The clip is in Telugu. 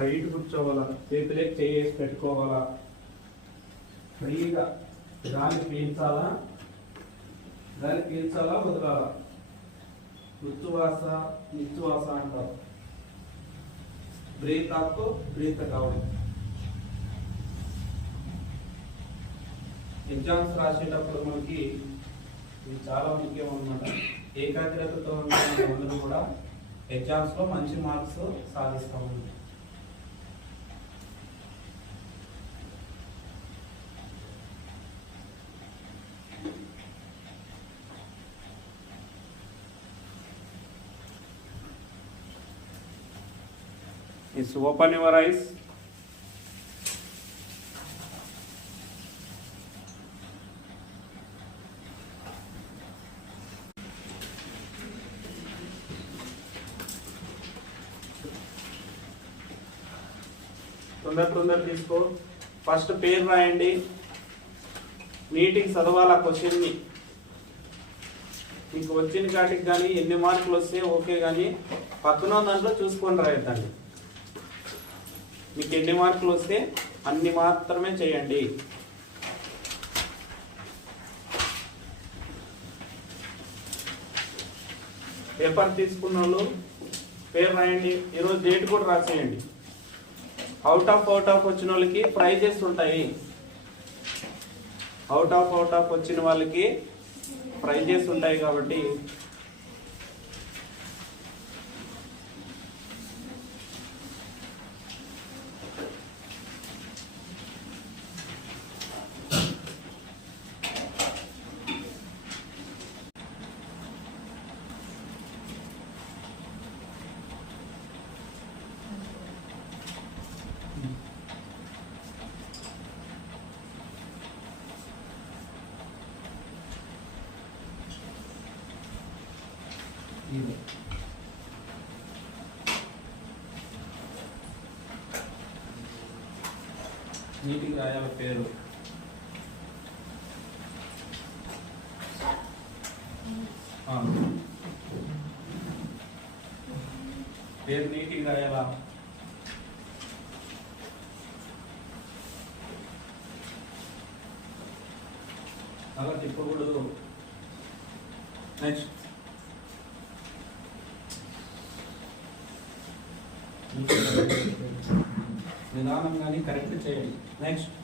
స్ట్రైట్ కూర్చోవాలా, చేతులకి చేసి పెట్టుకోవాలా, ఫ్రీగా గాలి పీల్చాలా వదలాలా. ఉచ్చువాస నిశ్వాస అంటారు. Breath up breath down. Exams రాసేటప్పుడు మనకి ఇది చాలా ముఖ్యం అన్నమాట. ఏకాగ్రతతో అందరూ కూడా ఎగ్జామ్స్లో మంచి marks సాధిస్తాము. Is open your eyes. తొందర తీసుకో. ఫస్ట్ పేరు రాయండి. నీటికి చదవాలి ఆ క్వశ్చన్ని. మీకు వచ్చిన కాటికి కానీ ఎన్ని మార్కులు వస్తే ఓకే, కానీ పక్కన దాంట్లో చూసుకొని రాయద్దండి. మీకు ఎన్ని మార్కులు వస్తే అన్ని మాత్రమే చేయండి. పేపర్ తీసుకున్న వాళ్ళు పేరు రాయండి. ఈరోజు డేట్ కూడా రాసేయండి. అవుట్ ఆఫ్ వచ్చిన వాళ్ళకి ప్రైజెస్ ఉంటాయి. అవుట్ ఆఫ్ వచ్చిన వాళ్ళకి ప్రైజెస్ ఉంటాయి కాబట్టి నీటికి రాయాల పేరు. పేరు నీటికి రాయాలా. అలా తిప్పకూడదు. నెక్స్ట్ నిదానం కానీ కరెక్ట్ చేయండి. నెక్స్ట్